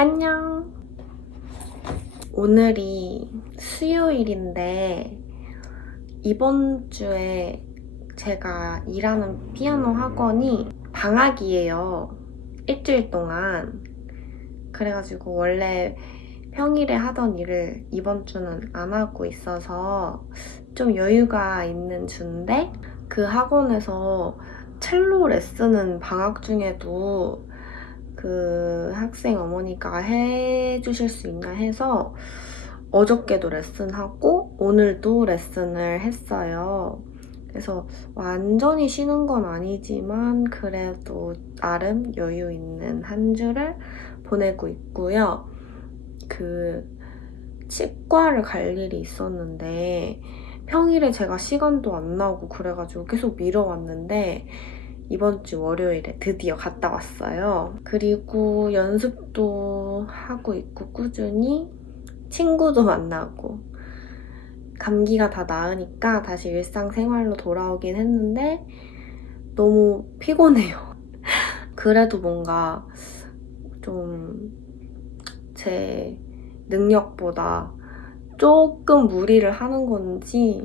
안녕. 오늘이 수요일인데 이번 주에 제가 일하는 피아노 학원이 방학이에요. 일주일 동안. 그래가지고 원래 평일에 하던 일을 이번 주는 안 하고 있어서 좀 여유가 있는 주인데, 그 학원에서 첼로 레슨은 방학 중에도 그 학생 어머니가 해주실 수 있나 해서 어저께도 레슨하고 오늘도 레슨을 했어요. 그래서 완전히 쉬는 건 아니지만 그래도 나름 여유 있는 한 주를 보내고 있고요. 그 치과를 갈 일이 있었는데 평일에 제가 시간도 안 나고 그래가지고 계속 미뤄왔는데 이번 주 월요일에 드디어 갔다 왔어요. 그리고 연습도 하고 있고 꾸준히 친구도 만나고 감기가 다 나으니까 다시 일상생활로 돌아오긴 했는데 너무 피곤해요. 그래도 뭔가 좀 제 능력보다 조금 무리를 하는 건지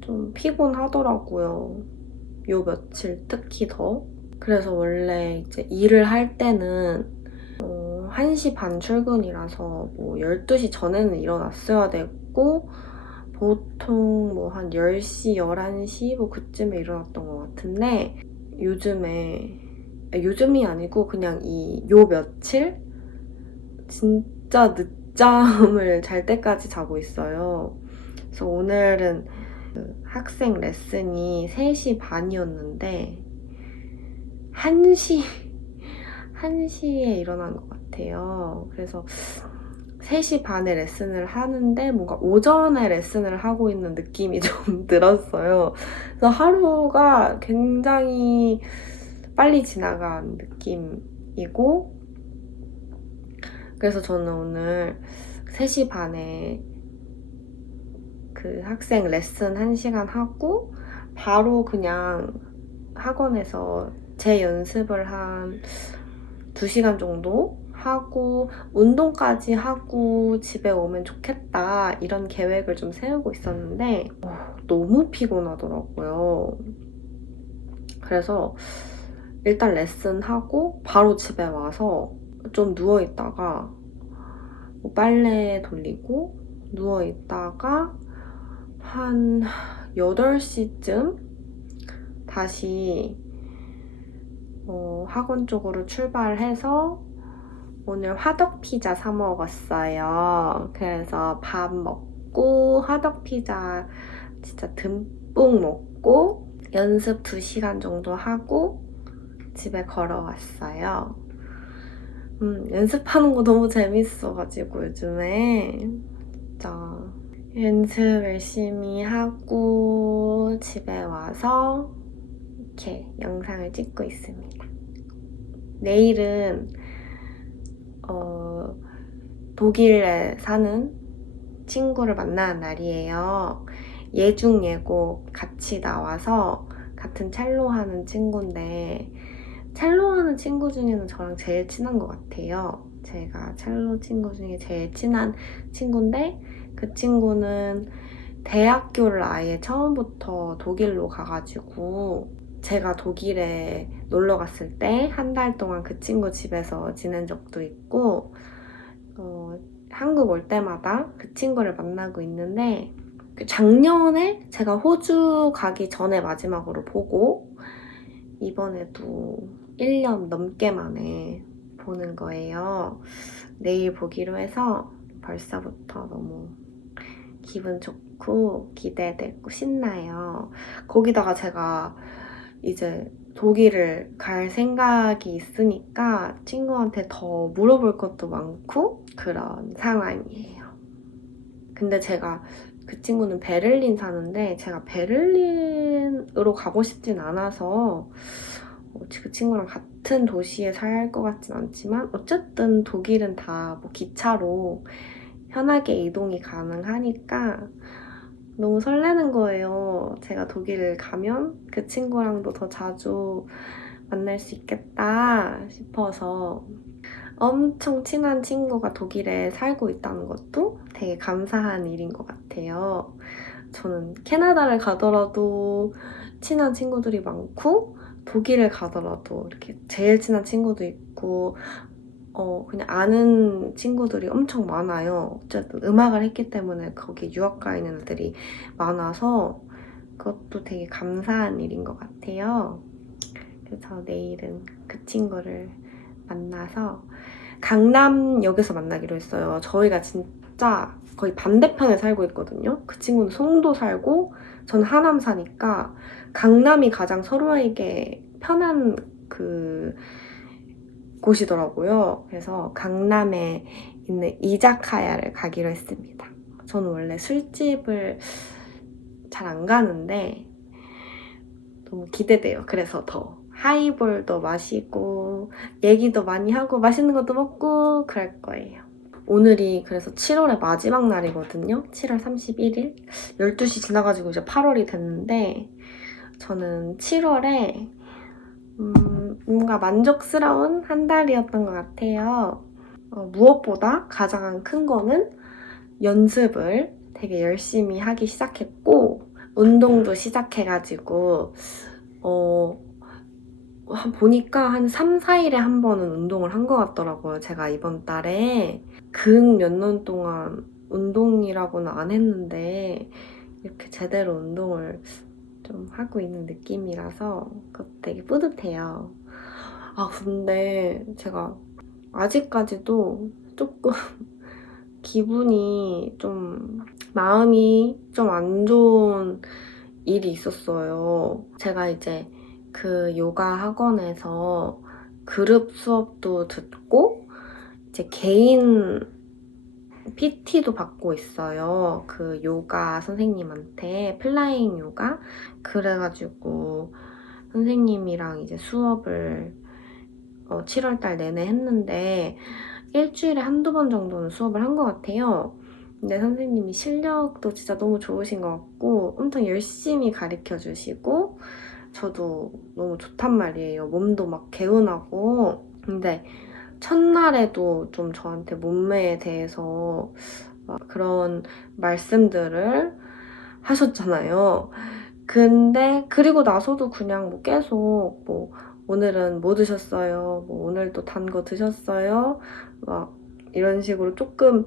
좀 피곤하더라고요. 요 며칠 특히 더. 그래서 원래 이제 일을 할 때는 1시 반 출근이라서 뭐 12시 전에는 일어났어야 되고 보통 뭐 한 10시, 11시 뭐 그쯤에 일어났던 것 같은데 요즘이 아니고 그냥 요 며칠 진짜 늦잠을 잘 때까지 자고 있어요. 그래서 오늘은 그 학생 레슨이 3시 반이었는데 1시에 일어난 것 같아요. 그래서 3시 반에 레슨을 하는데 뭔가 오전에 레슨을 하고 있는 느낌이 좀 들었어요. 그래서 하루가 굉장히 빨리 지나간 느낌이고, 그래서 저는 오늘 3시 반에 그 학생 레슨 1시간 하고 바로 그냥 학원에서 제 연습을 한 2시간 정도 하고 운동까지 하고 집에 오면 좋겠다 이런 계획을 좀 세우고 있었는데 너무 피곤하더라고요. 그래서 일단 레슨하고 바로 집에 와서 좀 누워있다가 빨래 돌리고 누워있다가 한 8시쯤 다시 학원 쪽으로 출발해서 오늘 화덕 피자 사 먹었어요. 그래서 밥 먹고 화덕 피자 진짜 듬뿍 먹고 연습 2시간 정도 하고 집에 걸어왔어요. 연습하는 거 너무 재밌어가지고 요즘에 진짜 연습 열심히 하고 집에 와서 이렇게 영상을 찍고 있습니다. 내일은 독일에 사는 친구를 만나는 날이에요. 예중 예고 같이 나와서 같은 첼로 하는 친구인데 첼로 하는 친구 중에는 저랑 제일 친한 것 같아요. 제가 첼로 친구 중에 제일 친한 친구인데 그 친구는 대학교를 아예 처음부터 독일로 가가지고 제가 독일에 놀러 갔을 때 한 달 동안 그 친구 집에서 지낸 적도 있고 한국 올 때마다 그 친구를 만나고 있는데 작년에 제가 호주 가기 전에 마지막으로 보고 이번에도 1년 넘게 만에 보는 거예요. 내일 보기로 해서 벌써부터 너무 기분 좋고 기대되고 신나요. 거기다가 제가 이제 독일을 갈 생각이 있으니까 친구한테 더 물어볼 것도 많고 그런 상황이에요. 근데 제가 그 친구는 베를린 사는데 제가 베를린으로 가고 싶진 않아서 그 친구랑 같은 도시에 살 것 같진 않지만 어쨌든 독일은 다 뭐 기차로 편하게 이동이 가능하니까 너무 설레는 거예요. 제가 독일을 가면 그 친구랑도 더 자주 만날 수 있겠다 싶어서. 엄청 친한 친구가 독일에 살고 있다는 것도 되게 감사한 일인 것 같아요. 저는 캐나다를 가더라도 친한 친구들이 많고 독일을 가더라도 이렇게 제일 친한 친구도 있고 그냥 아는 친구들이 엄청 많아요. 어쨌든 음악을 했기 때문에 거기 유학 가 있는 애들이 많아서 그것도 되게 감사한 일인 것 같아요. 그래서 내일은 그 친구를 만나서 강남역에서 만나기로 했어요. 저희가 진짜 거의 반대편에 살고 있거든요. 그 친구는 송도 살고 저는 하남 사니까 강남이 가장 서로에게 편한 그 곳이더라고요. 그래서 강남에 있는 이자카야를 가기로 했습니다. 저는 원래 술집을 잘 안 가는데 너무 기대돼요. 그래서 더 하이볼도 마시고 얘기도 많이 하고 맛있는 것도 먹고 그럴 거예요. 오늘이 그래서 7월의 마지막 날이거든요. 7월 31일. 12시 지나가지고 이제 8월이 됐는데 저는 7월에 뭔가 만족스러운 한 달이었던 것 같아요. 무엇보다 가장 큰 거는 연습을 되게 열심히 하기 시작했고 운동도 시작해가지고 보니까 한 3, 4일에 한 번은 운동을 한 것 같더라고요. 제가 이번 달에 근 몇 년 동안 운동이라고는 안 했는데 이렇게 제대로 운동을 좀 하고 있는 느낌이라서 그것도 되게 뿌듯해요. 근데 제가 아직까지도 조금 기분이 마음이 좀 안 좋은 일이 있었어요. 제가 이제 그 요가 학원에서 그룹 수업도 듣고 이제 개인 PT도 받고 있어요. 그 요가 선생님한테 플라잉 요가. 그래가지고 선생님이랑 이제 수업을 7월달 내내 했는데 일주일에 한두 번 정도는 수업을 한 것 같아요. 근데 선생님이 실력도 진짜 너무 좋으신 것 같고 엄청 열심히 가르쳐 주시고 저도 너무 좋단 말이에요. 몸도 막 개운하고. 근데 첫날에도 좀 저한테 몸매에 대해서 막 그런 말씀들을 하셨잖아요. 근데 그리고 나서도 그냥 뭐 계속 뭐 오늘은 뭐 드셨어요? 뭐 오늘도 단 거 드셨어요? 막 이런 식으로 조금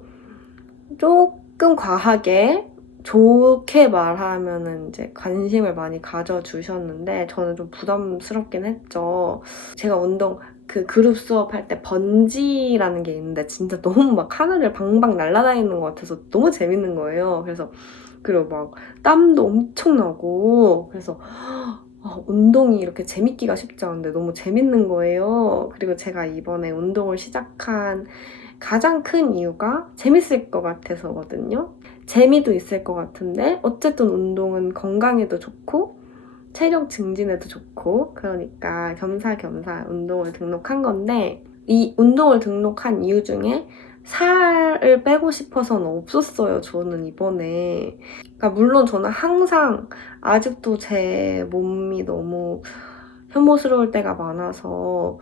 과하게 좋게 말하면은 이제 관심을 많이 가져주셨는데 저는 좀 부담스럽긴 했죠. 제가 그 그룹 수업할 때 번지라는 게 있는데 진짜 너무 막 하늘을 방방 날아다니는 것 같아서 너무 재밌는 거예요. 그리고 막 땀도 엄청 나고 그래서 운동이 이렇게 재밌기가 쉽지 않은데 너무 재밌는 거예요. 그리고 제가 이번에 운동을 시작한 가장 큰 이유가 재밌을 것 같아서거든요. 재미도 있을 것 같은데 어쨌든 운동은 건강에도 좋고 체력 증진에도 좋고 그러니까 겸사겸사 운동을 등록한 건데 이 운동을 등록한 이유 중에 살을 빼고 싶어서는 없었어요. 저는 이번에. 그러니까 물론 저는 항상 아직도 제 몸이 너무 혐오스러울 때가 많아서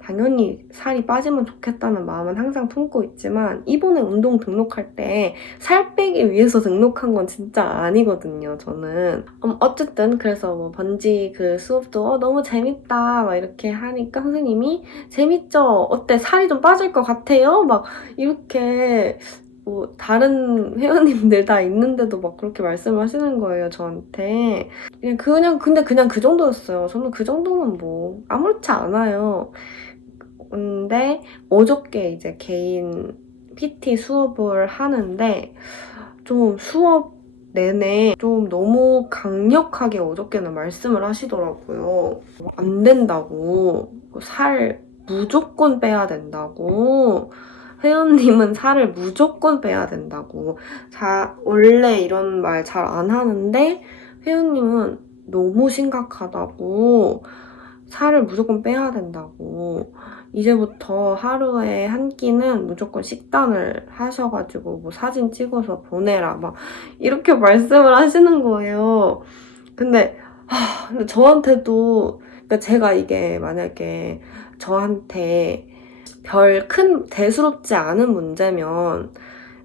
당연히 살이 빠지면 좋겠다는 마음은 항상 품고 있지만 이번에 운동 등록할 때 살 빼기 위해서 등록한 건 진짜 아니거든요, 저는. 어쨌든 그래서 뭐 번지 그 수업도 너무 재밌다 막 이렇게 하니까 선생님이 재밌죠? 어때? 살이 좀 빠질 것 같아요? 막 이렇게 뭐 다른 회원님들 다 있는데도 막 그렇게 말씀을 하시는 거예요, 저한테. 근데 그냥 그 정도였어요. 저는 그 정도면 뭐 아무렇지 않아요. 근데 어저께 이제 개인 PT 수업을 하는데 좀 수업 내내 좀 너무 강력하게 어저께는 말씀을 하시더라고요. 안 된다고. 살 무조건 빼야 된다고. 회원님은 살을 무조건 빼야 된다고. 원래 이런 말 잘 안 하는데 회원님은 너무 심각하다고. 살을 무조건 빼야 된다고. 이제부터 하루에 한 끼는 무조건 식단을 하셔가지고 뭐 사진 찍어서 보내라 막 이렇게 말씀을 하시는 거예요. 근데 저한테도 그러니까 제가 이게 만약에 저한테 별 큰 대수롭지 않은 문제면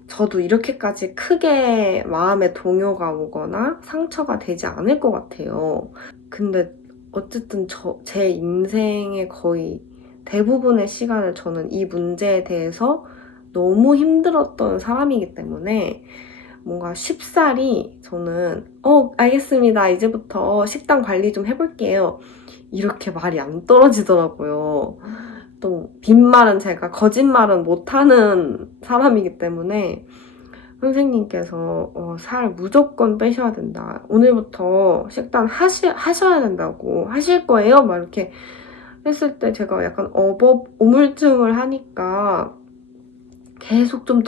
저도 이렇게까지 크게 마음에 동요가 오거나 상처가 되지 않을 것 같아요. 근데 어쨌든 제 인생의 거의 대부분의 시간을 저는 이 문제에 대해서 너무 힘들었던 사람이기 때문에 뭔가 쉽사리 저는 알겠습니다. 이제부터 식단 관리 좀 해볼게요. 이렇게 말이 안 떨어지더라고요. 또 빈말은 제가 거짓말은 못하는 사람이기 때문에 선생님께서 살 무조건 빼셔야 된다. 오늘부터 식단 하셔야 된다고. 하실 거예요? 막 이렇게 했을 때 제가 약간 우물쭈물 하니까 계속 좀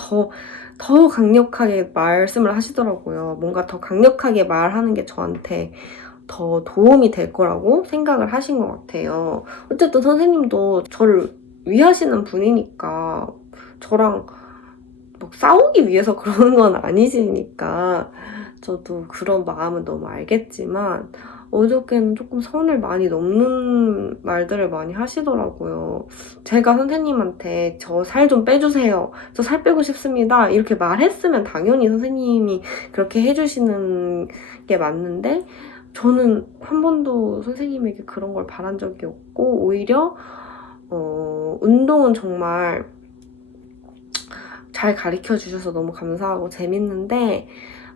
더 강력하게 말씀을 하시더라고요. 뭔가 더 강력하게 말하는 게 저한테 더 도움이 될 거라고 생각을 하신 것 같아요. 어쨌든 선생님도 저를 위하시는 분이니까 저랑 막 싸우기 위해서 그러는 건 아니시니까 저도 그런 마음은 너무 알겠지만 어저께는 조금 선을 많이 넘는 말들을 많이 하시더라고요. 제가 선생님한테 저 살 좀 빼주세요. 저 살 빼고 싶습니다. 이렇게 말했으면 당연히 선생님이 그렇게 해주시는 게 맞는데 저는 한 번도 선생님에게 그런 걸 바란 적이 없고 오히려 운동은 정말 잘 가르쳐 주셔서 너무 감사하고 재밌는데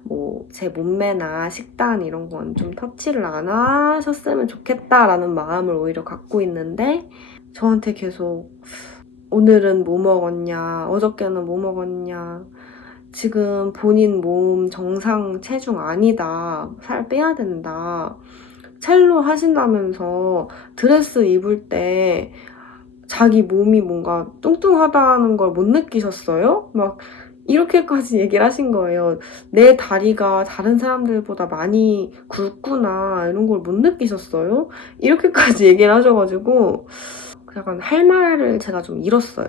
뭐 제 몸매나 식단 이런 건 좀 터치를 안 하셨으면 좋겠다라는 마음을 오히려 갖고 있는데 저한테 계속 오늘은 뭐 먹었냐, 어저께는 뭐 먹었냐, 지금 본인 몸 정상 체중 아니다, 살 빼야 된다, 첼로 하신다면서 드레스 입을 때 자기 몸이 뭔가 뚱뚱하다는 걸 못 느끼셨어요? 막 이렇게까지 얘기를 하신 거예요. 내 다리가 다른 사람들보다 많이 굵구나 이런 걸 못 느끼셨어요? 이렇게까지 얘기를 하셔가지고 약간 할 말을 제가 좀 잃었어요.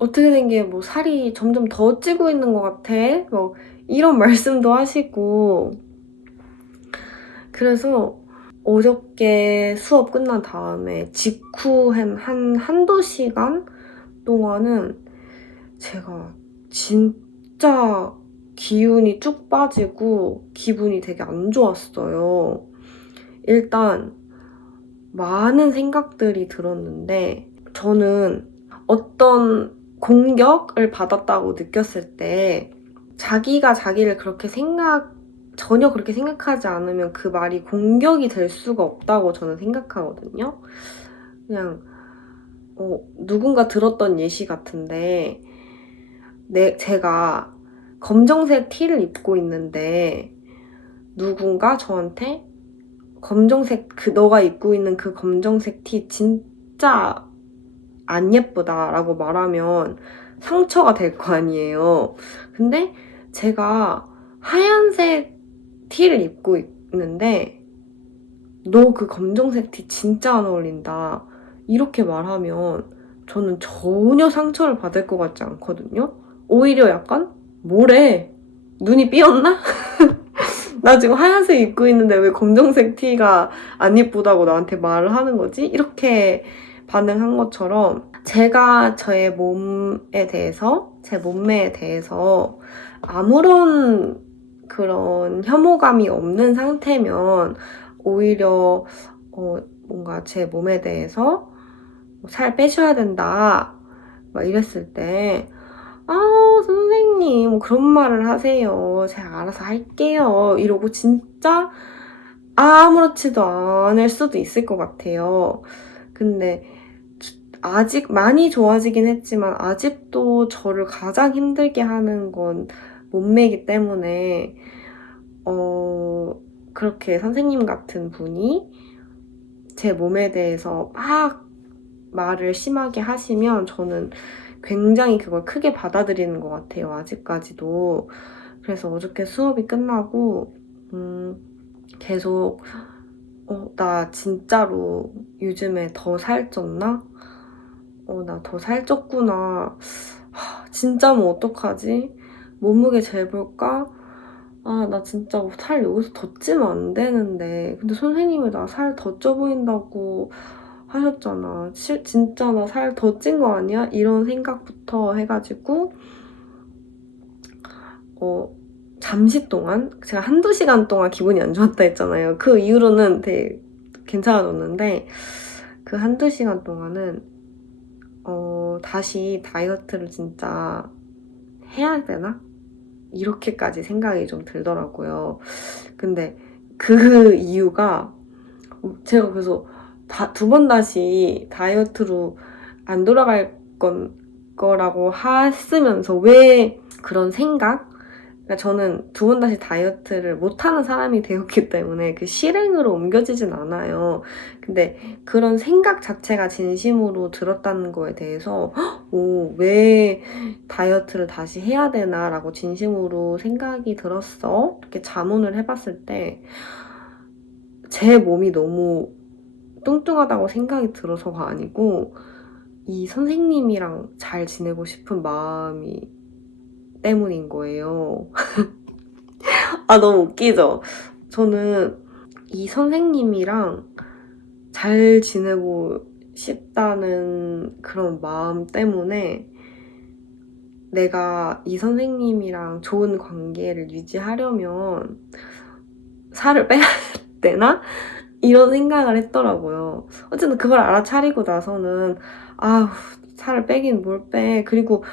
어떻게 된 게 뭐 살이 점점 더 찌고 있는 것 같아? 뭐 이런 말씀도 하시고 그래서 어저께 수업 끝난 다음에 직후 한두 시간 동안은 제가 진짜 기운이 쭉 빠지고 기분이 되게 안 좋았어요. 일단 많은 생각들이 들었는데 저는 어떤 공격을 받았다고 느꼈을 때 자기가 자기를 전혀 그렇게 생각하지 않으면 그 말이 공격이 될 수가 없다고 저는 생각하거든요. 그냥 누군가 들었던 예시 같은데 제가 검정색 티를 입고 있는데 누군가 저한테 검정색 너가 입고 있는 그 검정색 티 진짜 안 예쁘다라고 말하면 상처가 될 거 아니에요. 근데 제가 하얀색 티를 입고 있는데 너 그 검정색 티 진짜 안 어울린다 이렇게 말하면 저는 전혀 상처를 받을 것 같지 않거든요. 오히려 약간 뭐래? 눈이 삐었나? 나 지금 하얀색 입고 있는데 왜 검정색 티가 안 예쁘다고 나한테 말을 하는 거지? 이렇게 반응한 것처럼 제가 제 몸매에 대해서 아무런 그런 혐오감이 없는 상태면 오히려 뭔가 제 몸에 대해서 살 빼셔야 된다 막 이랬을 때 선생님 그런 말을 하세요. 제가 알아서 할게요. 이러고 진짜 아무렇지도 않을 수도 있을 것 같아요. 근데 아직 많이 좋아지긴 했지만 아직도 저를 가장 힘들게 하는 건 몸매이기 때문에 그렇게 선생님 같은 분이 제 몸에 대해서 막 말을 심하게 하시면 저는 굉장히 그걸 크게 받아들이는 것 같아요. 아직까지도. 그래서 어저께 수업이 끝나고 계속 나 진짜로 요즘에 더 살쪘나? 나 더 살쪘구나. 진짜 뭐 어떡하지? 몸무게 재볼까? 나 진짜 살 여기서 더 찌면 안 되는데. 근데 선생님이 나 살 더 쪄 보인다고 하셨잖아. 진짜 나 살 더 찐 거 아니야? 이런 생각부터 해가지고 잠시 동안 제가 한두 시간 동안 기분이 안 좋았다 했잖아요. 그 이후로는 되게 괜찮아졌는데 그 한두 시간 동안은 다시 다이어트를 진짜 해야 되나? 이렇게까지 생각이 좀 들더라고요. 근데 그 이유가 제가 그래서 두 번 다시 다이어트로 안 돌아갈 거라고 했으면서 왜 그런 생각? 그러니까 저는 두 번 다시 다이어트를 못하는 사람이 되었기 때문에 그 실행으로 옮겨지진 않아요. 근데 그런 생각 자체가 진심으로 들었다는 거에 대해서 왜 다이어트를 다시 해야 되나 라고 진심으로 생각이 들었어. 이렇게 자문을 해봤을 때 제 몸이 너무 뚱뚱하다고 생각이 들어서가 아니고 이 선생님이랑 잘 지내고 싶은 마음이 때문인 거예요. 아, 너무 웃기죠? 저는 이 선생님이랑 잘 지내고 싶다는 그런 마음 때문에 내가 이 선생님이랑 좋은 관계를 유지하려면 살을 빼야 되나? 이런 생각을 했더라고요. 어쨌든 그걸 알아차리고 나서는 아우, 살을 빼긴 뭘 빼. 그리고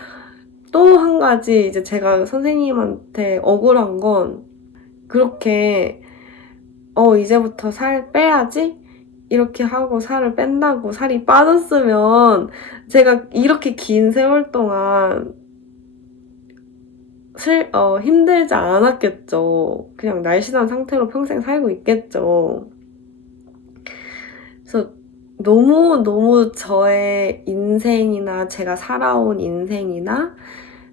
또 한 가지 이제 제가 선생님한테 억울한 건 그렇게 이제부터 살 빼야지? 이렇게 하고 살을 뺀다고 살이 빠졌으면 제가 이렇게 긴 세월 동안 힘들지 않았겠죠. 그냥 날씬한 상태로 평생 살고 있겠죠. 그래서 너무 저의 인생이나 제가 살아온 인생이나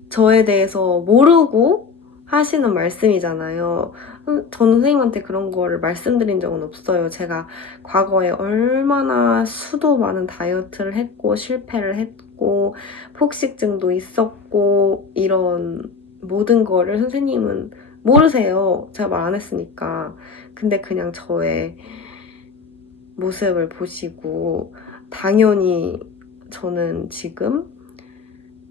저에 대해서 모르고 하시는 말씀이잖아요. 저는 선생님한테 그런 거를 말씀드린 적은 없어요. 제가 과거에 얼마나 수도 많은 다이어트를 했고 실패를 했고 폭식증도 있었고 이런 모든 거를 선생님은 모르세요. 제가 말 안 했으니까. 근데 그냥 저의 모습을 보시고 당연히 저는 지금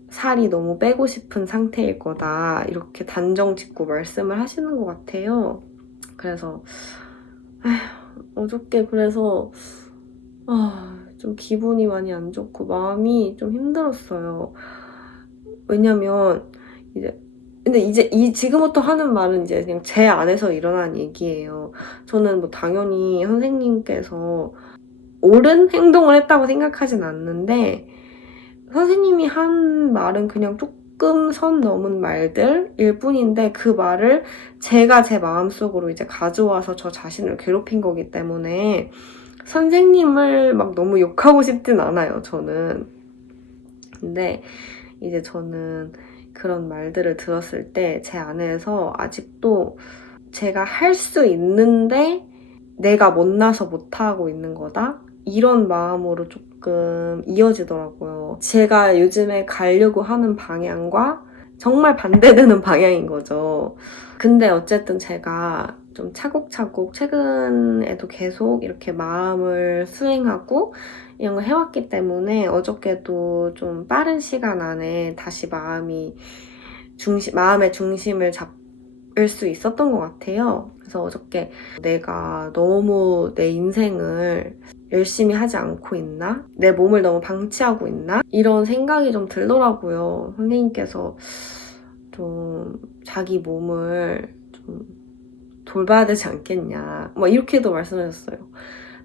살이 너무 빼고 싶은 상태일 거다 이렇게 단정 짓고 말씀을 하시는 것 같아요. 그래서 어저께 그래서 좀 기분이 많이 안 좋고 마음이 좀 힘들었어요. 왜냐면 근데 지금부터 하는 말은 이제 그냥 제 안에서 일어난 얘기예요. 저는 뭐 당연히 선생님께서 옳은 행동을 했다고 생각하진 않는데 선생님이 한 말은 그냥 조금 선 넘은 말들일 뿐인데 그 말을 제가 제 마음속으로 이제 가져와서 저 자신을 괴롭힌 거기 때문에 선생님을 막 너무 욕하고 싶진 않아요, 저는. 근데 이제 저는 그런 말들을 들었을 때 제 안에서 아직도 제가 할 수 있는데 내가 못나서 못하고 있는 거다? 이런 마음으로 조금 이어지더라고요. 제가 요즘에 가려고 하는 방향과 정말 반대되는 방향인 거죠. 근데 어쨌든 제가 좀 차곡차곡 최근에도 계속 이렇게 마음을 수행하고 이런 거 해왔기 때문에 어저께도 좀 빠른 시간 안에 다시 마음의 중심을 잡을 수 있었던 것 같아요. 그래서 어저께 내가 너무 내 인생을 열심히 하지 않고 있나? 내 몸을 너무 방치하고 있나? 이런 생각이 좀 들더라고요. 선생님께서 좀 자기 몸을 좀 돌봐야 되지 않겠냐. 막 이렇게도 말씀하셨어요.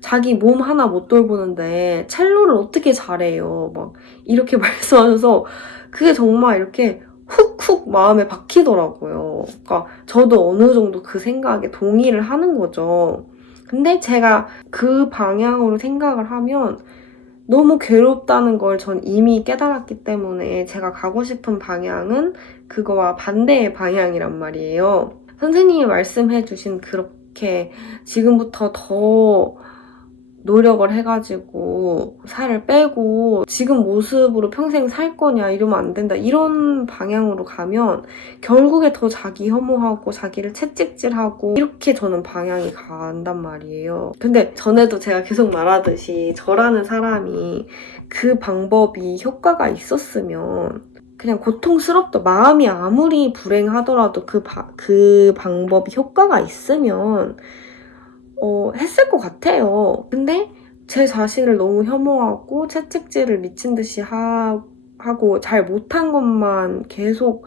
자기 몸 하나 못 돌보는데 첼로를 어떻게 잘해요. 막 이렇게 말씀하셔서 그게 정말 이렇게 훅훅 마음에 박히더라고요. 그러니까 저도 어느 정도 그 생각에 동의를 하는 거죠. 근데 제가 그 방향으로 생각을 하면 너무 괴롭다는 걸 전 이미 깨달았기 때문에 제가 가고 싶은 방향은 그거와 반대의 방향이란 말이에요. 선생님이 말씀해주신 그렇게 지금부터 더 노력을 해가지고 살을 빼고 지금 모습으로 평생 살 거냐 이러면 안 된다 이런 방향으로 가면 결국에 더 자기 혐오하고 자기를 채찍질하고 이렇게 저는 방향이 간단 말이에요. 근데 전에도 제가 계속 말하듯이 저라는 사람이 그 방법이 효과가 있었으면 그냥 고통스럽다. 마음이 아무리 불행하더라도 그 방법이 효과가 있으면 했을 것 같아요. 근데 제 자신을 너무 혐오하고 채찍질을 미친 듯이 하고 잘 못한 것만 계속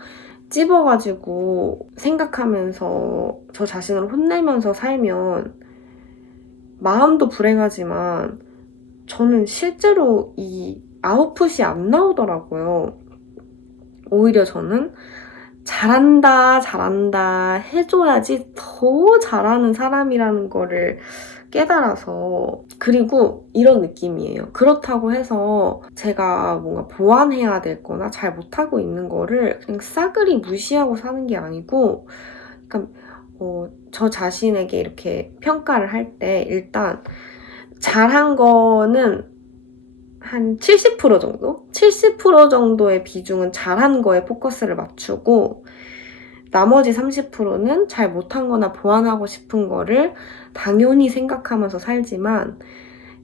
찝어가지고 생각하면서 저 자신을 혼내면서 살면 마음도 불행하지만 저는 실제로 이 아웃풋이 안 나오더라고요. 오히려 저는 잘한다 해줘야지 더 잘하는 사람이라는 거를 깨달아서 그리고 이런 느낌이에요. 그렇다고 해서 제가 뭔가 보완해야 될 거나 잘 못하고 있는 거를 그냥 싸그리 무시하고 사는 게 아니고 그러니까 저 자신에게 이렇게 평가를 할 때 일단 잘한 거는 한 70% 정도? 70% 정도의 비중은 잘한 거에 포커스를 맞추고 나머지 30%는 잘 못한 거나 보완하고 싶은 거를 당연히 생각하면서 살지만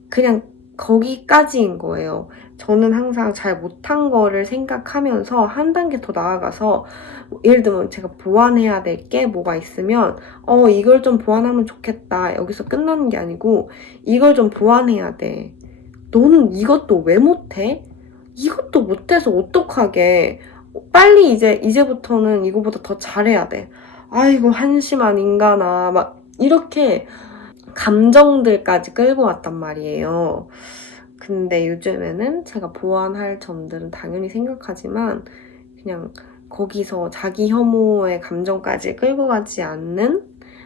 그냥 거기까지인 거예요. 저는 항상 잘 못한 거를 생각하면서 한 단계 더 나아가서 예를 들면 제가 보완해야 될 게 뭐가 있으면 이걸 좀 보완하면 좋겠다. 여기서 끝나는 게 아니고 이걸 좀 보완해야 돼. 너는 이것도 왜 못해? 이것도 못해서 어떡하게. 빨리 이제부터는 이거보다 더 잘해야 돼. 아이고, 한심한 인간아. 막, 이렇게 감정들까지 끌고 왔단 말이에요. 근데 요즘에는 제가 보완할 점들은 당연히 생각하지만, 그냥 거기서 자기 혐오의 감정까지 끌고 가지 않는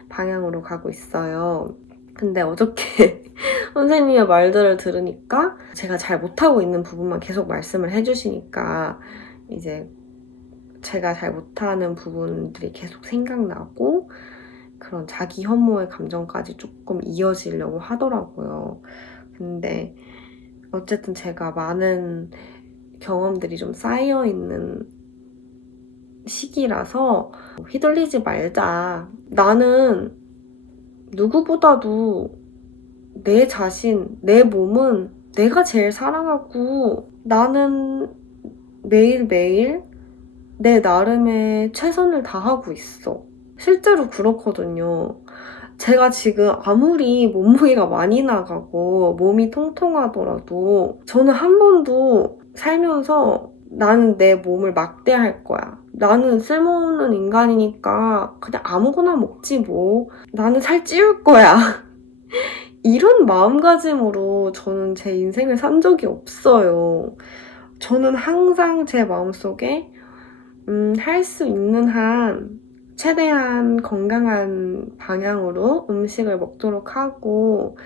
방향으로 가고 있어요. 근데 어저께 선생님의 말들을 들으니까 제가 잘 못하고 있는 부분만 계속 말씀을 해주시니까 이제 제가 잘 못하는 부분들이 계속 생각나고 그런 자기 혐오의 감정까지 조금 이어지려고 하더라고요. 근데 어쨌든 제가 많은 경험들이 좀 쌓여있는 시기라서 휘둘리지 말자. 나는 누구보다도 내 자신, 내 몸은 내가 제일 사랑하고 나는 매일매일 내 나름의 최선을 다하고 있어. 실제로 그렇거든요. 제가 지금 아무리 몸무게가 많이 나가고 몸이 통통하더라도 저는 한 번도 살면서 나는 내 몸을 막대할 거야. 나는 쓸모없는 인간이니까 그냥 아무거나 먹지 뭐. 나는 살 찌울 거야. 이런 마음가짐으로 저는 제 인생을 산 적이 없어요. 저는 항상 제 마음속에 할 수 있는 한 최대한 건강한 방향으로 음식을 먹도록 하고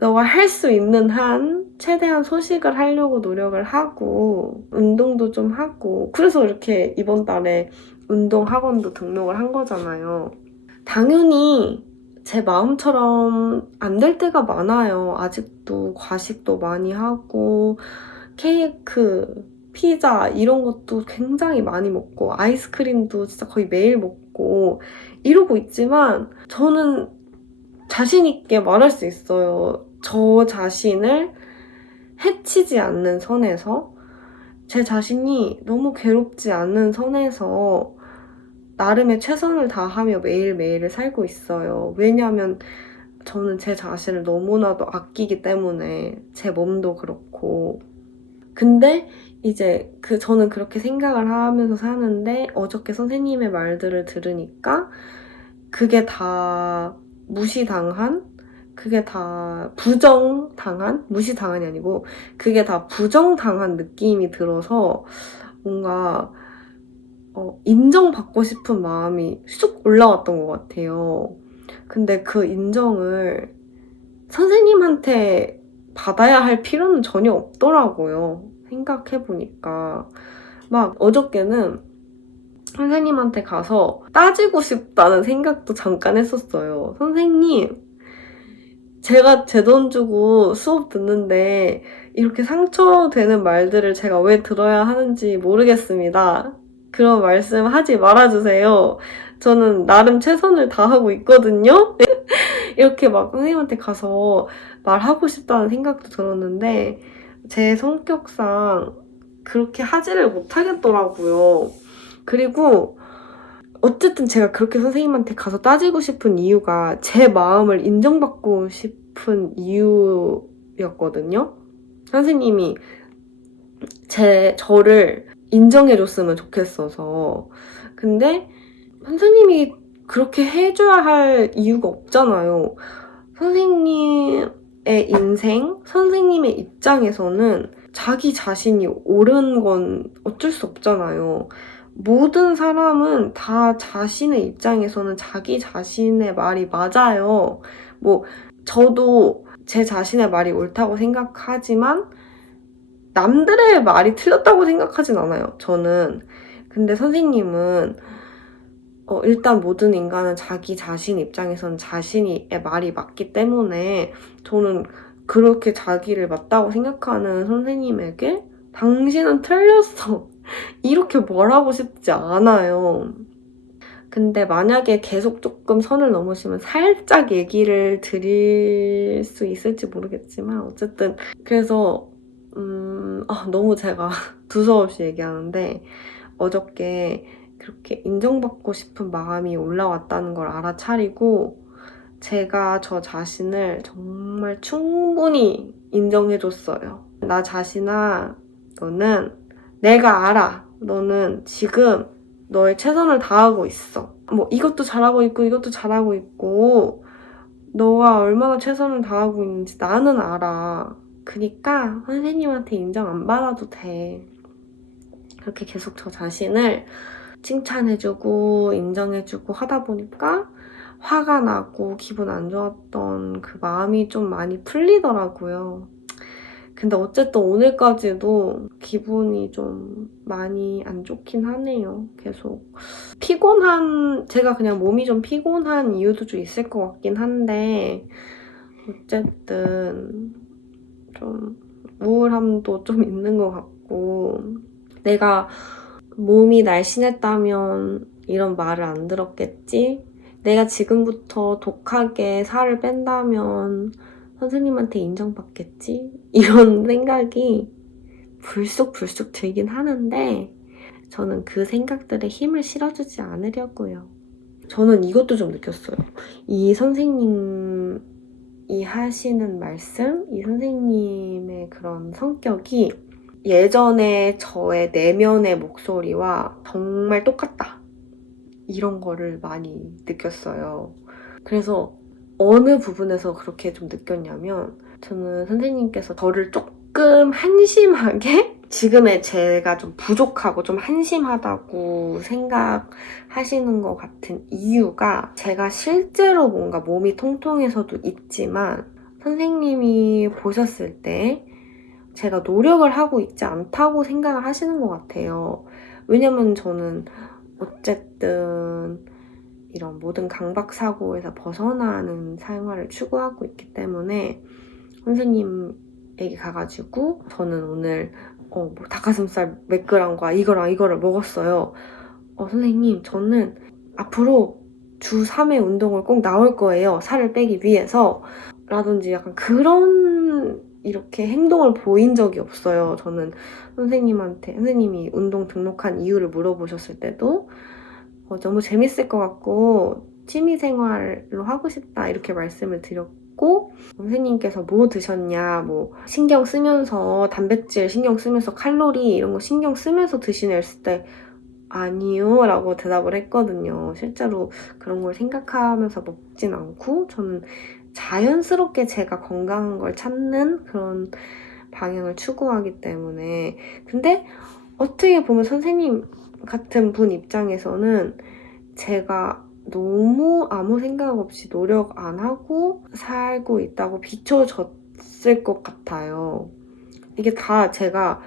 너가 할 수 있는 한 최대한 소식을 하려고 노력을 하고 운동도 좀 하고 그래서 이렇게 이번 달에 운동 학원도 등록을 한 거잖아요. 당연히 제 마음처럼 안 될 때가 많아요. 아직도 과식도 많이 하고 케이크, 피자 이런 것도 굉장히 많이 먹고 아이스크림도 진짜 거의 매일 먹고 이러고 있지만 저는 자신 있게 말할 수 있어요. 저 자신을 해치지 않는 선에서 제 자신이 너무 괴롭지 않는 선에서 나름의 최선을 다하며 매일매일을 살고 있어요. 왜냐하면 저는 제 자신을 너무나도 아끼기 때문에 제 몸도 그렇고 근데 이제 저는 그렇게 생각을 하면서 사는데 어저께 선생님의 말들을 들으니까 그게 다 무시당한? 그게 다 부정당한? 무시당한이 아니고 그게 다 부정당한 느낌이 들어서 뭔가 인정받고 싶은 마음이 쑥 올라왔던 것 같아요. 근데 그 인정을 선생님한테 받아야 할 필요는 전혀 없더라고요. 생각해보니까. 막 어저께는 선생님한테 가서 따지고 싶다는 생각도 잠깐 했었어요. 선생님, 제가 제 돈 주고 수업 듣는데 이렇게 상처되는 말들을 제가 왜 들어야 하는지 모르겠습니다. 그런 말씀 하지 말아주세요. 저는 나름 최선을 다하고 있거든요. 이렇게 막 선생님한테 가서 말하고 싶다는 생각도 들었는데 제 성격상 그렇게 하지를 못하겠더라고요. 그리고 어쨌든 제가 그렇게 선생님한테 가서 따지고 싶은 이유가 제 마음을 인정받고 싶은 이유였거든요. 선생님이 저를 인정해줬으면 좋겠어서. 근데 선생님이 그렇게 해줘야 할 이유가 없잖아요. 선생님의 인생, 선생님의 입장에서는 자기 자신이 옳은 건 어쩔 수 없잖아요. 모든 사람은 다 자신의 입장에서는 자기 자신의 말이 맞아요. 뭐, 저도 제 자신의 말이 옳다고 생각하지만 남들의 말이 틀렸다고 생각하진 않아요, 저는. 근데 선생님은 일단 모든 인간은 자기 자신 입장에서는 자신의 말이 맞기 때문에 저는 그렇게 자기를 맞다고 생각하는 선생님에게 당신은 틀렸어. 이렇게 말하고 싶지 않아요. 근데 만약에 계속 조금 선을 넘으시면 살짝 얘기를 드릴 수 있을지 모르겠지만 어쨌든 그래서 너무 제가 두서없이 얘기하는데 어저께 그렇게 인정받고 싶은 마음이 올라왔다는 걸 알아차리고 제가 저 자신을 정말 충분히 인정해줬어요. 나 자신아, 너는 내가 알아. 너는 지금 너의 최선을 다하고 있어. 뭐 이것도 잘하고 있고 이것도 잘하고 있고 너가 얼마나 최선을 다하고 있는지 나는 알아. 그니까 선생님한테 인정 안 받아도 돼. 그렇게 계속 저 자신을 칭찬해주고 인정해주고 하다 보니까 화가 나고 기분 안 좋았던 그 마음이 좀 많이 풀리더라고요. 근데 어쨌든 오늘까지도 기분이 좀 많이 안 좋긴 하네요. 계속 제가 그냥 몸이 좀 피곤한 이유도 좀 있을 것 같긴 한데 어쨌든 좀 우울함도 좀 있는 것 같고 내가 몸이 날씬했다면 이런 말을 안 들었겠지? 내가 지금부터 독하게 살을 뺀다면 선생님한테 인정받겠지? 이런 생각이 불쑥불쑥 들긴 하는데 저는 그 생각들에 힘을 실어주지 않으려고요. 저는 이것도 좀 느꼈어요. 이 선생님이 하시는 말씀, 이 선생님의 그런 성격이 예전에 저의 내면의 목소리와 정말 똑같다. 이런 거를 많이 느꼈어요. 그래서 어느 부분에서 그렇게 좀 느꼈냐면 저는 선생님께서 저를 조금 한심하게 지금의 제가 좀 부족하고 좀 한심하다고 생각하시는 것 같은 이유가 제가 실제로 뭔가 몸이 통통해서도 있지만 선생님이 보셨을 때 제가 노력을 하고 있지 않다고 생각을 하시는 것 같아요. 왜냐면 저는 어쨌든 이런 모든 강박사고에서 벗어나는 생활을 추구하고 있기 때문에 선생님에게 가가지고 저는 오늘 뭐 닭가슴살 몇 그램과 이거랑 이거를 먹었어요. 선생님 저는 앞으로 주 3회 운동을 꼭 나올 거예요. 살을 빼기 위해서 라든지 약간 그런 이렇게 행동을 보인 적이 없어요. 저는 선생님이 운동 등록한 이유를 물어보셨을 때도 너무 재밌을 것 같고 취미생활로 하고 싶다 이렇게 말씀을 드렸고 선생님께서 뭐 드셨냐 뭐 신경 쓰면서 단백질 신경 쓰면서 칼로리 이런 거 신경 쓰면서 드시냐 했을 때 아니요 라고 대답을 했거든요. 실제로 그런 걸 생각하면서 먹진 않고 저는 자연스럽게 제가 건강한 걸 찾는 그런 방향을 추구하기 때문에 근데 어떻게 보면 선생님 같은 분 입장에서는 제가 너무 아무 생각 없이 노력 안 하고 살고 있다고 비춰졌을 것 같아요. 이게 다 제가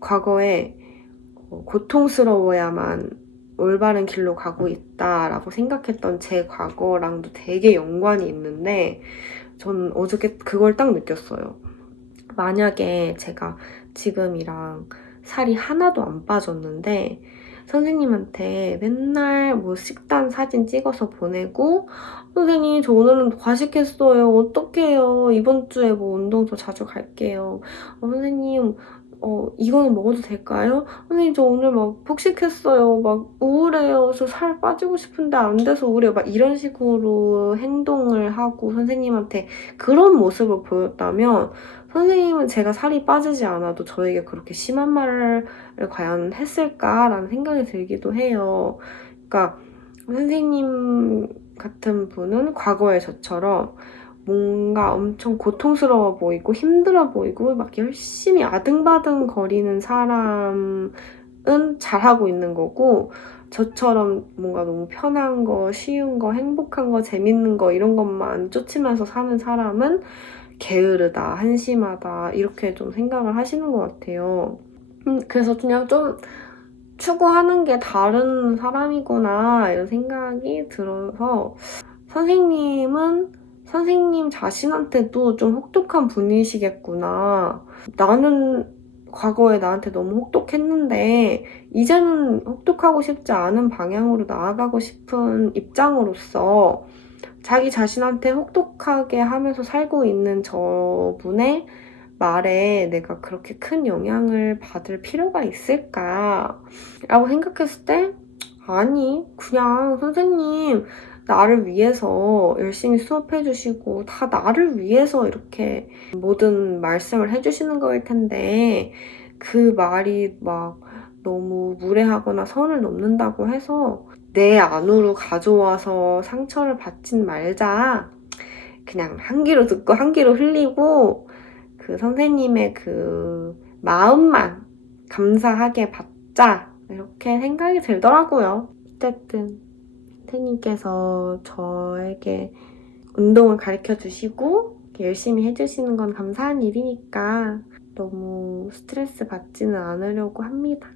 과거에 고통스러워야만 올바른 길로 가고 있다라고 생각했던 제 과거랑도 되게 연관이 있는데 저는 어저께 그걸 딱 느꼈어요. 만약에 제가 지금이랑 살이 하나도 안 빠졌는데 선생님한테 맨날 뭐 식단 사진 찍어서 보내고 선생님 저 오늘은 과식했어요. 어떡해요. 이번 주에 뭐 운동 더 자주 갈게요. 선생님 이거는 먹어도 될까요? 선생님 저 오늘 막 폭식했어요. 막 우울해요. 저 살 빠지고 싶은데 안 돼서 우울해요. 막 이런 식으로 행동을 하고 선생님한테 그런 모습을 보였다면 선생님은 제가 살이 빠지지 않아도 저에게 그렇게 심한 말을 과연 했을까라는 생각이 들기도 해요. 그러니까 선생님 같은 분은 과거의 저처럼 뭔가 엄청 고통스러워 보이고 힘들어 보이고 막 열심히 아등바등 거리는 사람은 잘하고 있는 거고 저처럼 뭔가 너무 편한 거, 쉬운 거, 행복한 거, 재밌는 거 이런 것만 쫓으면서 사는 사람은 게으르다, 한심하다 이렇게 좀 생각을 하시는 것 같아요. 그래서 그냥 좀 추구하는 게 다른 사람이구나 이런 생각이 들어서 선생님은 선생님 자신한테도 좀 혹독한 분이시겠구나. 나는 과거에 나한테 너무 혹독했는데 이제는 혹독하고 싶지 않은 방향으로 나아가고 싶은 입장으로서 자기 자신한테 혹독하게 하면서 살고 있는 저분의 말에 내가 그렇게 큰 영향을 받을 필요가 있을까? 라고 생각했을 때 아니 그냥 선생님 나를 위해서 열심히 수업해주시고 다 나를 위해서 이렇게 모든 말씀을 해주시는 거일 텐데 그 말이 막 너무 무례하거나 선을 넘는다고 해서 내 안으로 가져와서 상처를 받진 말자. 그냥 한 귀로 듣고 한 귀로 흘리고 그 선생님의 그 마음만 감사하게 받자. 이렇게 생각이 들더라고요. 어쨌든 선생님께서 저에게 운동을 가르쳐 주시고 열심히 해주시는 건 감사한 일이니까 너무 스트레스 받지는 않으려고 합니다.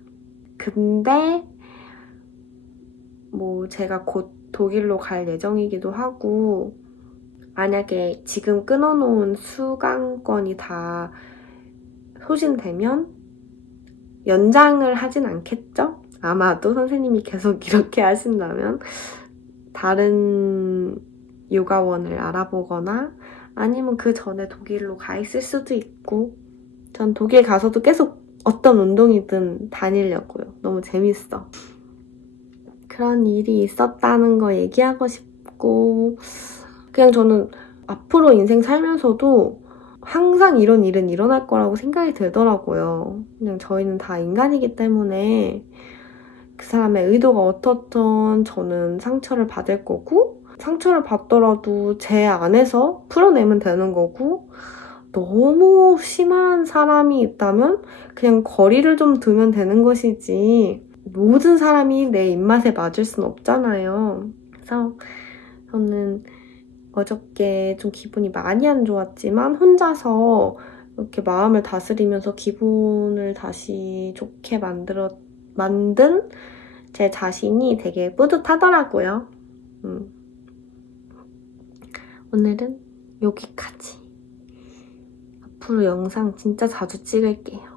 근데 뭐 제가 곧 독일로 갈 예정이기도 하고 만약에 지금 끊어놓은 수강권이 다 소진되면 연장을 하진 않겠죠? 아마도 선생님이 계속 이렇게 하신다면 다른 요가원을 알아보거나 아니면 그 전에 독일로 가 있을 수도 있고 전 독일 가서도 계속 어떤 운동이든 다니려고요. 너무 재밌어. 그런 일이 있었다는 거 얘기하고 싶고 그냥 저는 앞으로 인생 살면서도 항상 이런 일은 일어날 거라고 생각이 들더라고요. 그냥 저희는 다 인간이기 때문에 그 사람의 의도가 어떻든 저는 상처를 받을 거고 상처를 받더라도 제 안에서 풀어내면 되는 거고 너무 심한 사람이 있다면 그냥 거리를 좀 두면 되는 것이지 모든 사람이 내 입맛에 맞을 순 없잖아요. 그래서 저는 어저께 좀 기분이 많이 안 좋았지만 혼자서 이렇게 마음을 다스리면서 기분을 다시 좋게 만든 제 자신이 되게 뿌듯하더라고요. 오늘은 여기까지. 앞으로 영상 진짜 자주 찍을게요.